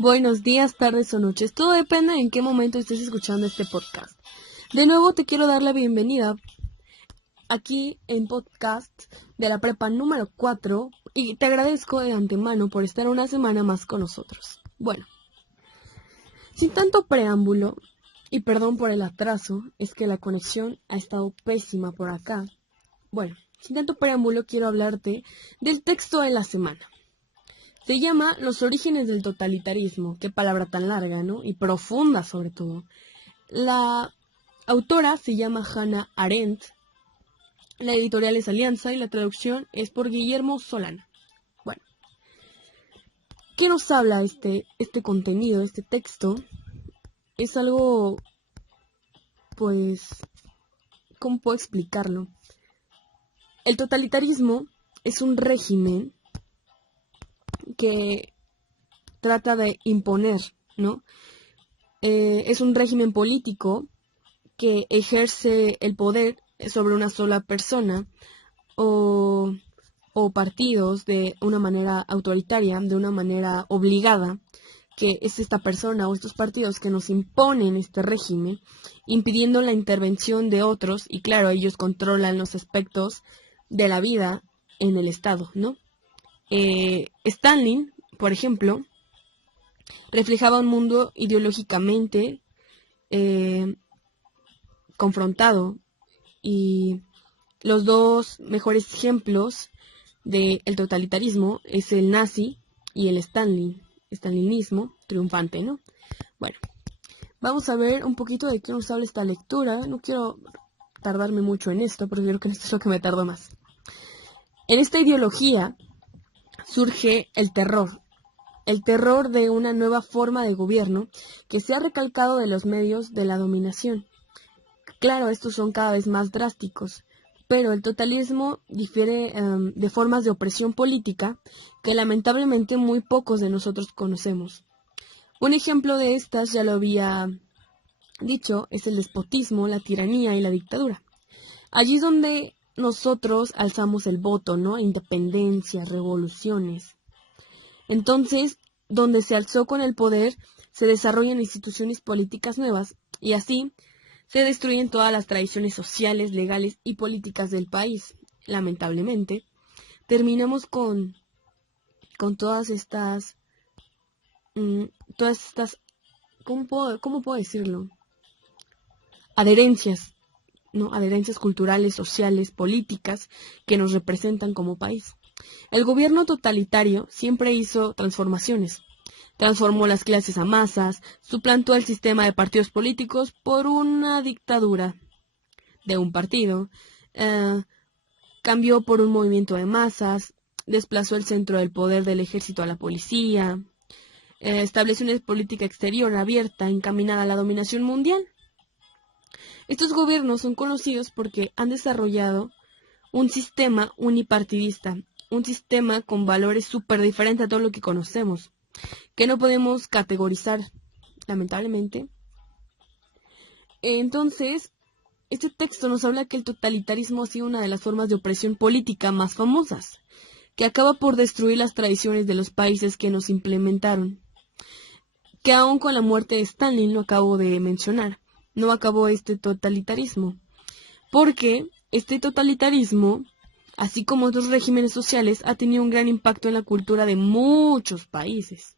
Buenos días, tardes o noches. Todo depende en qué momento estés escuchando este podcast. De nuevo te quiero dar la bienvenida aquí en podcast de la prepa número 4 y te agradezco de antemano por estar una semana más con nosotros. Bueno, sin tanto preámbulo, y perdón por el atraso, es que la conexión ha estado pésima por acá. Bueno, sin tanto preámbulo quiero hablarte del texto de la semana. Se llama Los orígenes del totalitarismo. Qué palabra tan larga, ¿no? Y profunda sobre todo. La autora se llama Hannah Arendt. La editorial es Alianza y la traducción es por Guillermo Solana. Bueno, ¿qué nos habla este contenido, este texto? Es algo, pues, ¿cómo puedo explicarlo? El totalitarismo es un régimen que trata de imponer, ¿no? Es un régimen político que ejerce el poder sobre una sola persona o partidos de una manera autoritaria, de una manera obligada, que es esta persona o estos partidos que nos imponen este régimen, impidiendo la intervención de otros, y claro, ellos controlan los aspectos de la vida en el Estado, ¿no? Stalin, por ejemplo, reflejaba un mundo ideológicamente confrontado, y los dos mejores ejemplos del totalitarismo es el nazi y el stalinismo triunfante, ¿no? Bueno, vamos a ver un poquito de qué nos habla esta lectura. No quiero tardarme mucho en esto, porque creo que esto es lo que me tardo más. En esta ideología surge el terror de una nueva forma de gobierno que se ha recalcado de los medios de la dominación. Claro, estos son cada vez más drásticos, pero el totalitarismo difiere de formas de opresión política que lamentablemente muy pocos de nosotros conocemos. Un ejemplo de estas, ya lo había dicho, es el despotismo, la tiranía y la dictadura. Allí es donde nosotros alzamos el voto, ¿no? Independencias, revoluciones. Entonces, donde se alzó con el poder, se desarrollan instituciones políticas nuevas y así se destruyen todas las tradiciones sociales, legales y políticas del país. Lamentablemente, terminamos con todas estas, ¿cómo puedo decirlo? Adherencias, ¿no? Adherencias culturales, sociales, políticas que nos representan como país. El gobierno totalitario siempre hizo transformaciones. Transformó las clases a masas, suplantó el sistema de partidos políticos por una dictadura de un partido, cambió por un movimiento de masas, desplazó el centro del poder del ejército a la policía, estableció una política exterior abierta encaminada a la dominación mundial. Estos gobiernos son conocidos porque han desarrollado un sistema unipartidista, un sistema con valores súper diferentes a todo lo que conocemos, que no podemos categorizar, lamentablemente. Entonces, este texto nos habla que el totalitarismo ha sido una de las formas de opresión política más famosas, que acaba por destruir las tradiciones de los países que nos implementaron, que aún con la muerte de Stalin, lo acabo de mencionar, no acabó este totalitarismo, porque este totalitarismo, así como otros regímenes sociales, ha tenido un gran impacto en la cultura de muchos países.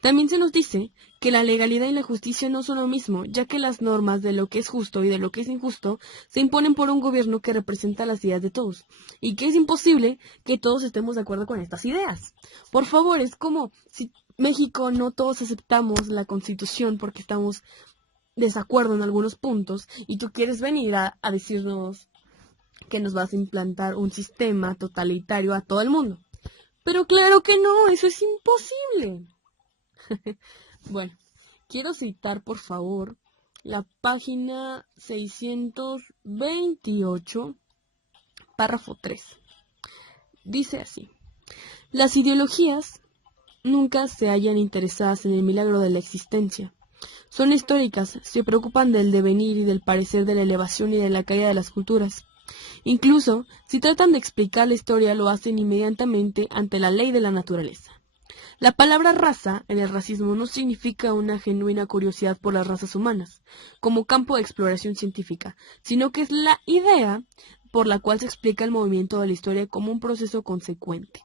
También se nos dice que la legalidad y la justicia no son lo mismo, ya que las normas de lo que es justo y de lo que es injusto se imponen por un gobierno que representa las ideas de todos, y que es imposible que todos estemos de acuerdo con estas ideas. Por favor, es como si México no todos aceptamos la Constitución porque estamos desacuerdo en algunos puntos, y tú quieres venir a decirnos que nos vas a implantar un sistema totalitario a todo el mundo. Pero claro que no, eso es imposible. Bueno, quiero citar por favor la página 628, párrafo 3. Dice así: las ideologías nunca se hallan interesadas en el milagro de la existencia. Son históricas, se preocupan del devenir y del parecer de la elevación y de la caída de las culturas. Incluso, si tratan de explicar la historia, lo hacen inmediatamente ante la ley de la naturaleza. La palabra raza en el racismo no significa una genuina curiosidad por las razas humanas, como campo de exploración científica, sino que es la idea por la cual se explica el movimiento de la historia como un proceso consecuente.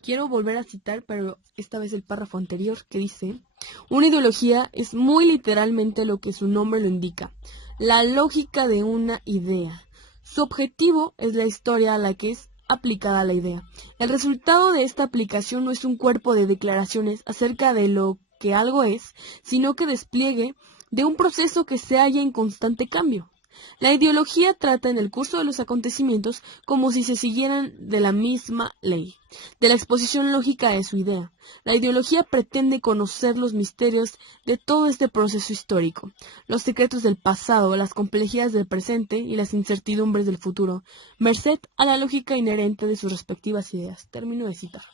Quiero volver a citar, pero esta vez el párrafo anterior, que dice: una ideología es muy literalmente lo que su nombre lo indica, la lógica de una idea. Su objetivo es la historia a la que es aplicada la idea. El resultado de esta aplicación no es un cuerpo de declaraciones acerca de lo que algo es, sino que despliegue de un proceso que se halla en constante cambio. La ideología trata en el curso de los acontecimientos como si se siguieran de la misma ley, de la exposición lógica de su idea. La ideología pretende conocer los misterios de todo este proceso histórico, los secretos del pasado, las complejidades del presente y las incertidumbres del futuro, merced a la lógica inherente de sus respectivas ideas. Termino de citar.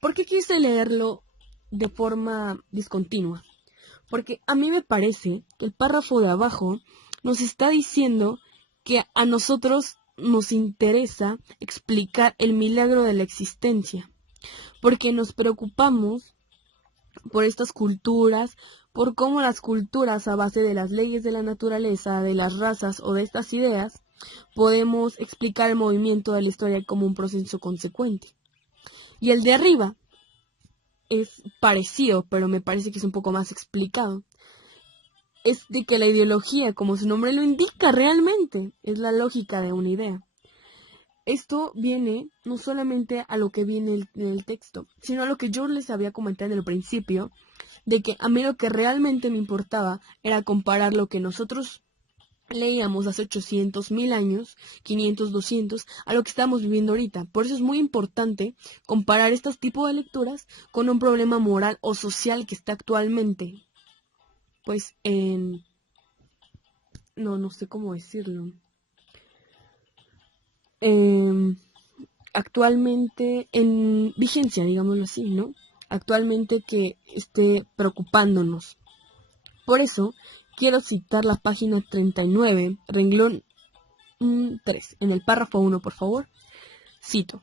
¿Por qué quise leerlo de forma discontinua? Porque a mí me parece que el párrafo de abajo nos está diciendo que a nosotros nos interesa explicar el milagro de la existencia, porque nos preocupamos por estas culturas, por cómo las culturas a base de las leyes de la naturaleza, de las razas o de estas ideas, podemos explicar el movimiento de la historia como un proceso consecuente. Y el de arriba es parecido, pero me parece que es un poco más explicado. Es de que la ideología, como su nombre lo indica realmente, es la lógica de una idea. Esto viene no solamente a lo que viene en el texto, sino a lo que yo les había comentado en el principio, de que a mí lo que realmente me importaba era comparar lo que nosotros leíamos hace 800, 1000 años, 500, 200, a lo que estamos viviendo ahorita. Por eso es muy importante comparar estos tipos de lecturas con un problema moral o social que está actualmente, pues no sé cómo decirlo. Actualmente en vigencia, digámoslo así, ¿no? Actualmente que esté preocupándonos. Por eso quiero citar la página 39, renglón 3, en el párrafo 1, por favor. Cito: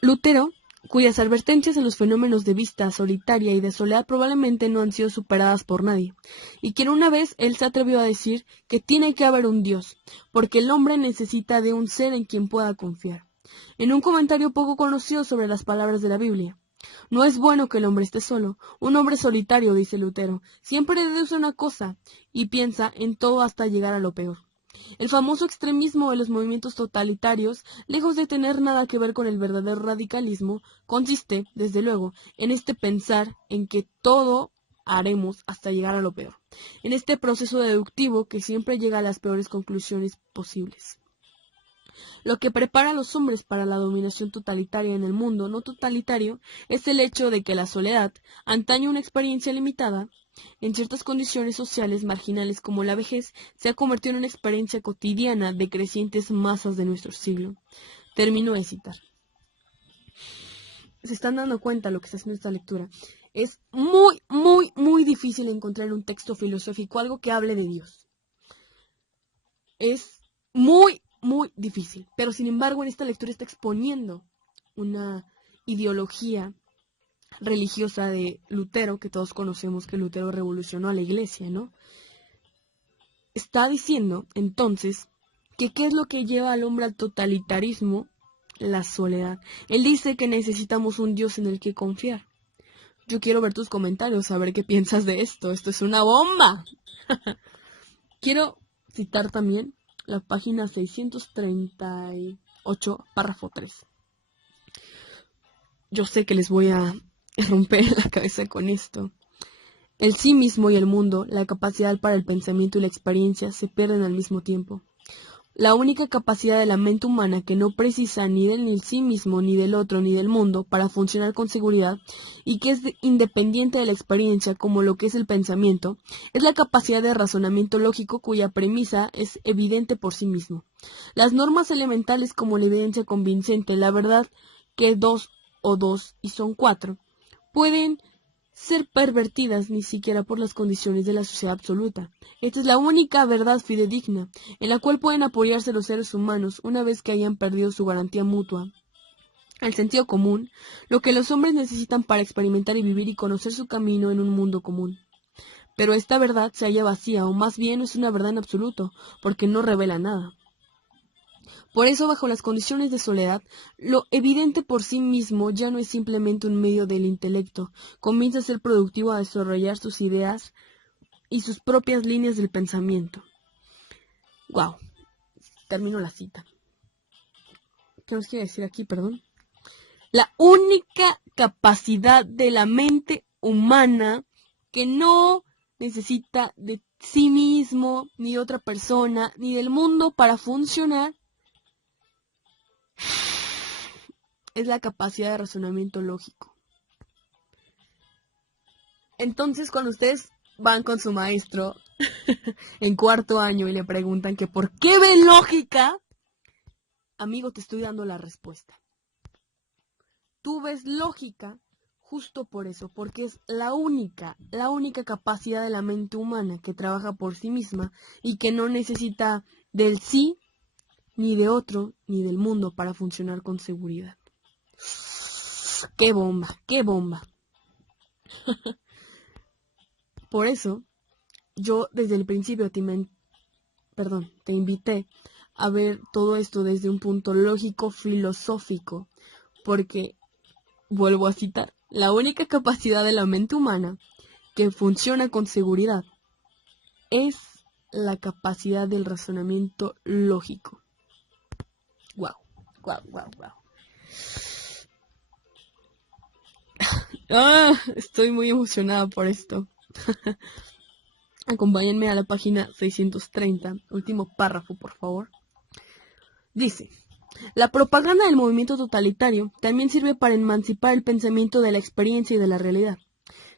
Lutero, cuyas advertencias en los fenómenos de vista solitaria y de soledad probablemente no han sido superadas por nadie, y quien una vez él se atrevió a decir que tiene que haber un Dios, porque el hombre necesita de un ser en quien pueda confiar. En un comentario poco conocido sobre las palabras de la Biblia: no es bueno que el hombre esté solo. Un hombre solitario, dice Lutero, siempre deduce una cosa y piensa en todo hasta llegar a lo peor. El famoso extremismo de los movimientos totalitarios, lejos de tener nada que ver con el verdadero radicalismo, consiste, desde luego, en este pensar en que todo haremos hasta llegar a lo peor, en este proceso deductivo que siempre llega a las peores conclusiones posibles. Lo que prepara a los hombres para la dominación totalitaria en el mundo no totalitario es el hecho de que la soledad, antaño una experiencia limitada, en ciertas condiciones sociales marginales como la vejez, se ha convertido en una experiencia cotidiana de crecientes masas de nuestro siglo. Termino de citar. Se están dando cuenta de lo que está haciendo esta lectura. Es muy difícil encontrar un texto filosófico, algo que hable de Dios. Es muy difícil, pero sin embargo en esta lectura está exponiendo una ideología religiosa de Lutero, que todos conocemos que Lutero revolucionó a la iglesia, ¿no? Está diciendo entonces que qué es lo que lleva al hombre al totalitarismo: la soledad. Él dice que necesitamos un Dios en el que confiar. Yo quiero ver tus comentarios, saber qué piensas de esto. Esto es una bomba. Quiero citar también la página 638, párrafo 3. Yo sé que les voy a romper la cabeza con esto. El sí mismo y el mundo, la capacidad para el pensamiento y la experiencia se pierden al mismo tiempo. La única capacidad de la mente humana que no precisa ni del sí mismo, ni del otro, ni del mundo para funcionar con seguridad y que es independiente de la experiencia como lo que es el pensamiento, es la capacidad de razonamiento lógico cuya premisa es evidente por sí mismo. Las normas elementales como la evidencia convincente, la verdad que 2 o 2 y son 4, pueden ser pervertidas ni siquiera por las condiciones de la sociedad absoluta. Esta es la única verdad fidedigna en la cual pueden apoyarse los seres humanos una vez que hayan perdido su garantía mutua al sentido común, lo que los hombres necesitan para experimentar y vivir y conocer su camino en un mundo común. Pero esta verdad se halla vacía, o más bien es una verdad en absoluto, porque no revela nada. Por eso, bajo las condiciones de soledad, lo evidente por sí mismo ya no es simplemente un medio del intelecto, comienza a ser productivo a desarrollar sus ideas y sus propias líneas del pensamiento. Wow, termino la cita. ¿Qué nos quiere decir aquí, perdón? La única capacidad de la mente humana que no necesita de sí mismo, ni de otra persona, ni del mundo para funcionar, es la capacidad de razonamiento lógico. Entonces, cuando ustedes van con su maestro en cuarto año y le preguntan que por qué ven lógica, amigo, te estoy dando la respuesta. Tú ves lógica justo por eso, porque es la única capacidad de la mente humana que trabaja por sí misma y que no necesita del sí, ni de otro, ni del mundo para funcionar con seguridad. ¡Qué bomba! ¡Qué bomba! Por eso, yo desde el principio te invité a ver todo esto desde un punto lógico, filosófico, porque, vuelvo a citar, la única capacidad de la mente humana que funciona con seguridad es la capacidad del razonamiento lógico. Wow, wow, wow, wow. Estoy muy emocionada por esto. Acompáñenme a la página 630, último párrafo, por favor. Dice: la propaganda del movimiento totalitario también sirve para emancipar el pensamiento de la experiencia y de la realidad.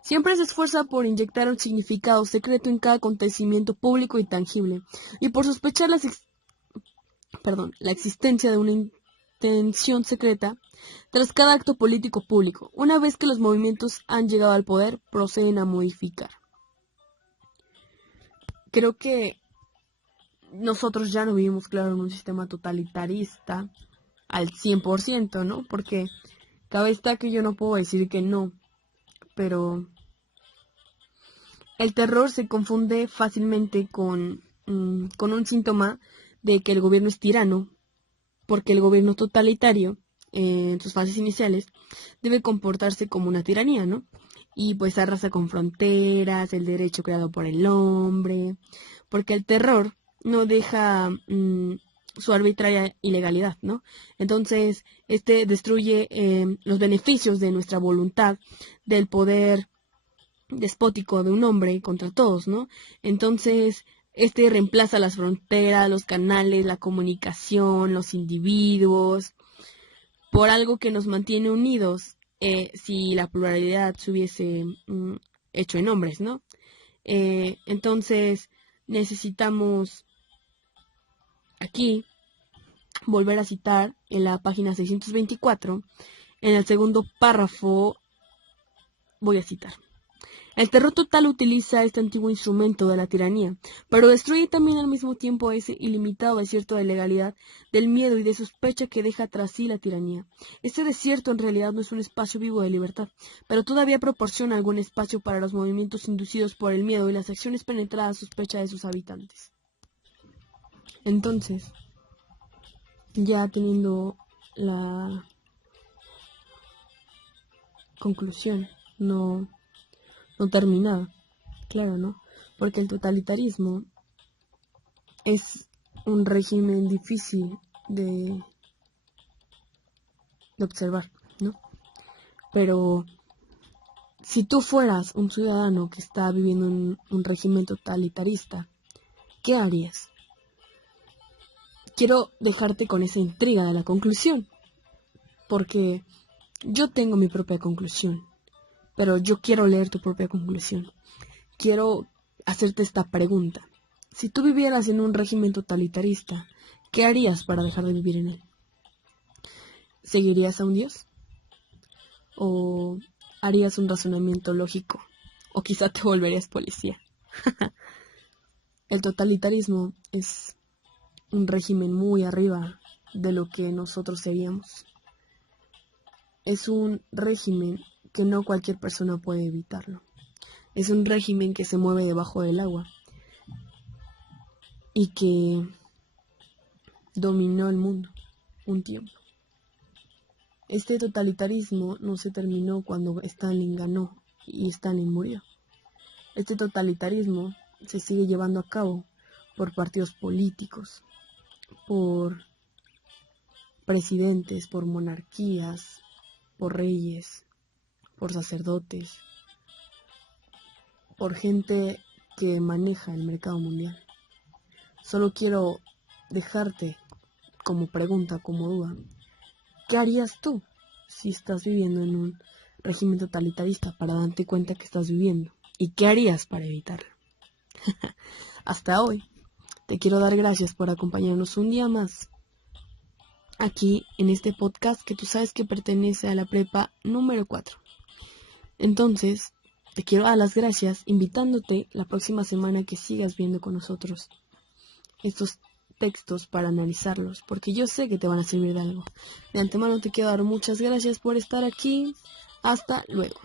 Siempre se esfuerza por inyectar un significado secreto en cada acontecimiento público y tangible, y por sospechar la existencia de una intención secreta tras cada acto político público. Una vez que los movimientos han llegado al poder, proceden a modificar. Creo que nosotros ya no vivimos, claro, en un sistema totalitarista al 100%, ¿no? Porque cabe estar que yo no puedo decir que no, pero el terror se confunde fácilmente con un síntoma de que el gobierno es tirano, porque el gobierno totalitario, en sus fases iniciales, debe comportarse como una tiranía, ¿no? Y pues arrasa con fronteras, el derecho creado por el hombre, porque el terror no deja su arbitraria ilegalidad, ¿no? Entonces, este destruye los beneficios de nuestra voluntad, del poder despótico de un hombre contra todos, ¿no? Entonces, este reemplaza las fronteras, los canales, la comunicación, los individuos, por algo que nos mantiene unidos, si la pluralidad se hubiese hecho en hombres, ¿no? Entonces, necesitamos aquí volver a citar en la página 624, en el segundo párrafo, voy a citar: el terror total utiliza este antiguo instrumento de la tiranía, pero destruye también al mismo tiempo ese ilimitado desierto de legalidad, del miedo y de sospecha que deja tras sí la tiranía. Este desierto en realidad no es un espacio vivo de libertad, pero todavía proporciona algún espacio para los movimientos inducidos por el miedo y las acciones penetradas sospecha de sus habitantes. Entonces, ya teniendo la conclusión no terminada, claro, ¿no? Porque el totalitarismo es un régimen difícil de observar, ¿no? Pero si tú fueras un ciudadano que está viviendo un régimen totalitarista, ¿qué harías? Quiero dejarte con esa intriga de la conclusión, porque yo tengo mi propia conclusión, pero yo quiero leer tu propia conclusión. Quiero hacerte esta pregunta. Si tú vivieras en un régimen totalitarista, ¿qué harías para dejar de vivir en él? ¿Seguirías a un dios? ¿O harías un razonamiento lógico? ¿O quizá te volverías policía? El totalitarismo es un régimen muy arriba de lo que nosotros seríamos. es un régimen que no cualquier persona puede evitarlo. Es un régimen que se mueve debajo del agua y que dominó el mundo un tiempo. Este totalitarismo no se terminó cuando Stalin ganó y Stalin murió. Este totalitarismo se sigue llevando a cabo por partidos políticos, por presidentes, por monarquías, por reyes, por sacerdotes, por gente que maneja el mercado mundial. Solo quiero dejarte como pregunta, como duda, ¿qué harías tú si estás viviendo en un régimen totalitarista para darte cuenta que estás viviendo? ¿Y qué harías para evitarlo? Hasta hoy, te quiero dar gracias por acompañarnos un día más aquí en este podcast que tú sabes que pertenece a la prepa número 4. Entonces, te quiero dar las gracias invitándote la próxima semana que sigas viendo con nosotros estos textos para analizarlos, porque yo sé que te van a servir de algo. De antemano te quiero dar muchas gracias por estar aquí. Hasta luego.